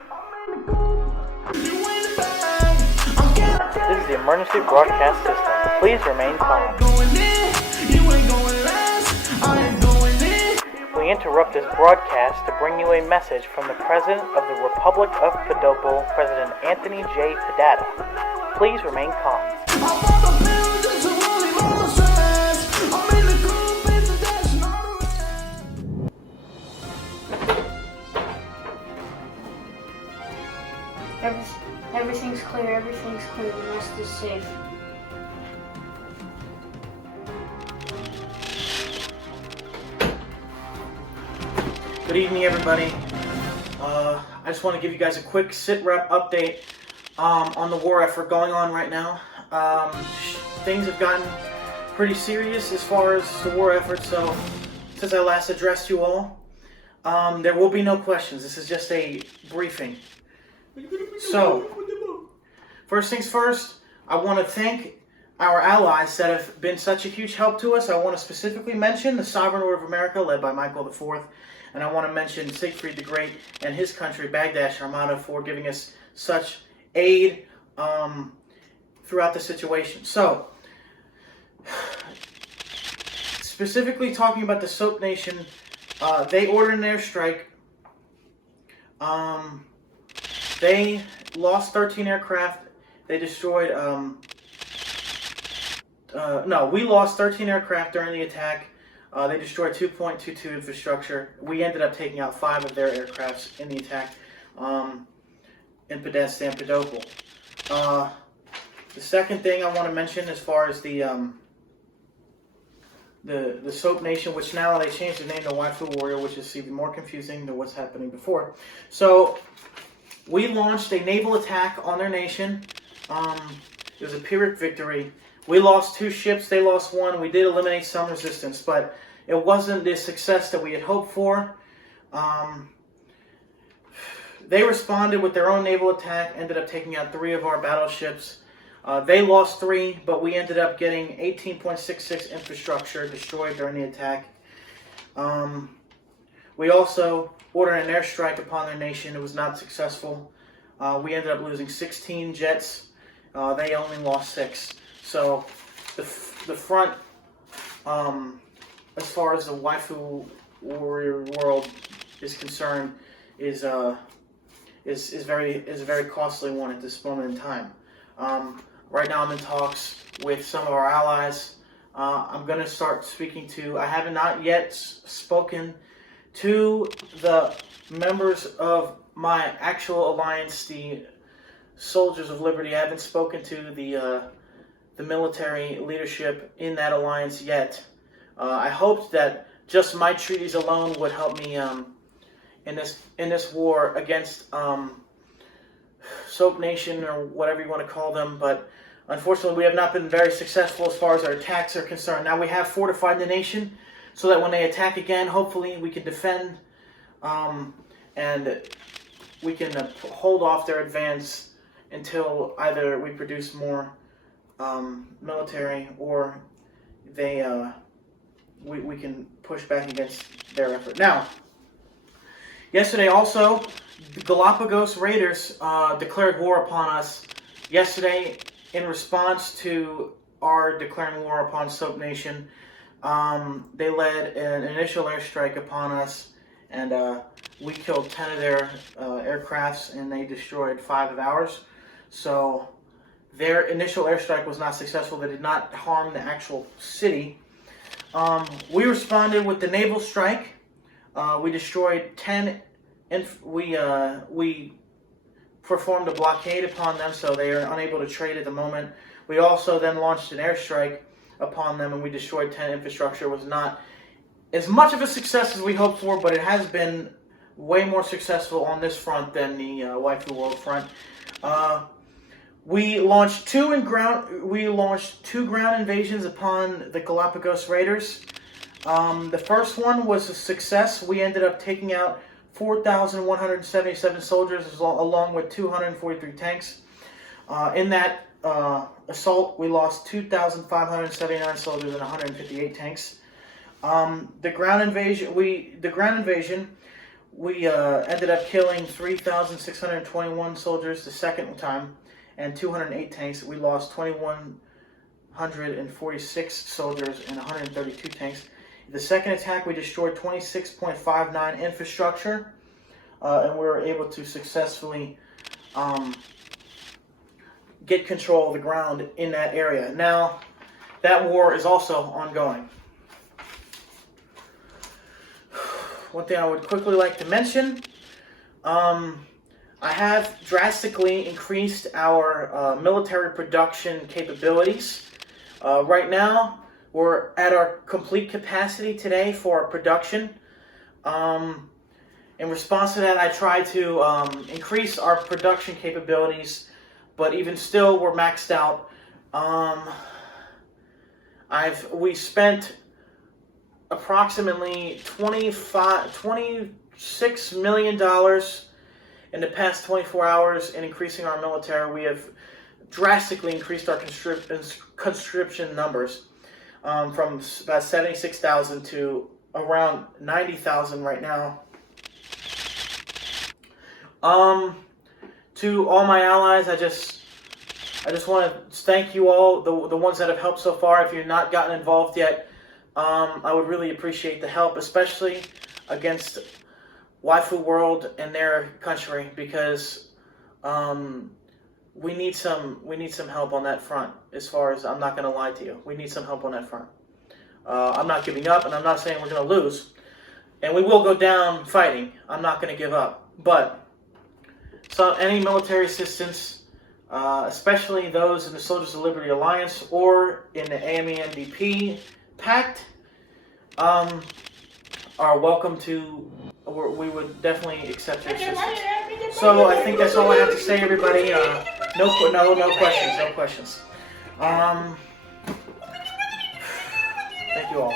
This is the emergency broadcast system. Please remain calm. We interrupt this broadcast to bring you a message from the President of the Republic of Podopal, President Anthony J. Padata. Please remain calm. Everything's clear, the nest is safe. Good evening, everybody. I just want to give you guys a quick sit-rep update on the war effort going on right now. Things have gotten pretty serious as far as the war effort, so since I last addressed you all, there will be no questions. This is just a briefing. So, first things first, I want to thank our allies that have been such a huge help to us. I want to specifically mention the Sovereign Order of America, led by Michael IV, and I want to mention Siegfried the Great and his country, Bagdash Armada, for giving us such aid throughout the situation. So, specifically talking about the Soap Nation, they ordered an airstrike. They lost 13 aircraft. They destroyed, we lost 13 aircraft during the attack. They destroyed 2.22 infrastructure. We ended up taking out 5 of their aircrafts in the attack in Podesta and Podopal. The second thing I want to mention as far as the Soap Nation, which now they changed the name to Waifu Warrior, which is even more confusing than what's happening before. So, we launched a naval attack on their nation. It was a Pyrrhic victory. We lost 2 ships, they lost 1. We did eliminate some resistance, but it wasn't the success that we had hoped for. They responded with their own naval attack, ended up taking out 3 of our battleships. They lost 3, but we ended up getting 18.66 infrastructure destroyed during the attack. We also ordered an airstrike upon their nation. It was not successful. We ended up losing 16 jets. They only lost 6. So the front, as far as the Waifu Warrior world is concerned, is a very costly one at this moment in time. Right now, I'm in talks with some of our allies. I'm going to start speaking to. I have not yet spoken to the members of my actual alliance, the Soldiers of Liberty. I haven't spoken to the military leadership in that alliance yet. I hoped that just my treaties alone would help me in this war against Soap Nation, or whatever you want to call them, but unfortunately we have not been very successful as far as our attacks are concerned. Now we have fortified the nation so that when they attack again, hopefully we can defend and we can hold off their advance until either we produce more military or they we can push back against their effort. Now, yesterday also, the Galapagos Raiders declared war upon us yesterday in response to our declaring war upon Soap Nation. They led an initial airstrike upon us, and we killed 10 of their aircrafts, and they destroyed 5 of ours. So their initial airstrike was not successful. They did not harm the actual city. We responded with the naval strike. We destroyed 10. We performed a blockade upon them, so they are unable to trade at the moment. We also then launched an airstrike upon them, and we destroyed 10 infrastructure. It was not as much of a success as we hoped for, but it has been way more successful on this front than the Waifu World front. We launched 2 ground invasions upon the Galapagos Raiders. The first one was a success. We ended up taking out 4,177 soldiers along with 243 tanks. In that assault, we lost 2,579 soldiers and 158 tanks. The ground invasion, We ended up killing 3,621 soldiers the second time, and 208 tanks. We lost 2,146 soldiers and 132 tanks. The second attack, we destroyed 26.59 infrastructure, and we were able to successfully get control of the ground in that area. Now, that war is also ongoing. One thing I would quickly like to mention, I have drastically increased our military production capabilities. Right now, we're at our complete capacity today for production. In response to that, I try to increase our production capabilities, but even still, we're maxed out. We spent approximately $26 million in the past 24 hours in increasing our military. We have drastically increased our conscription numbers from about 76,000 to around 90,000 right now. To all my allies, I just want to thank you all, the ones that have helped so far. If you've not gotten involved yet, I would really appreciate the help, especially against Waifu World and their country, because we need some help on that front. As far as, I'm not going to lie to you, we need some help on that front. I'm not giving up, and I'm not saying we're going to lose, and we will go down fighting. I'm not going to give up, but so any military assistance, especially those in the Soldiers of Liberty Alliance or in the AMENDP Pact, are welcome to. We would definitely accept your assistance. So I think that's all I have to say, everybody. No questions. Thank you all.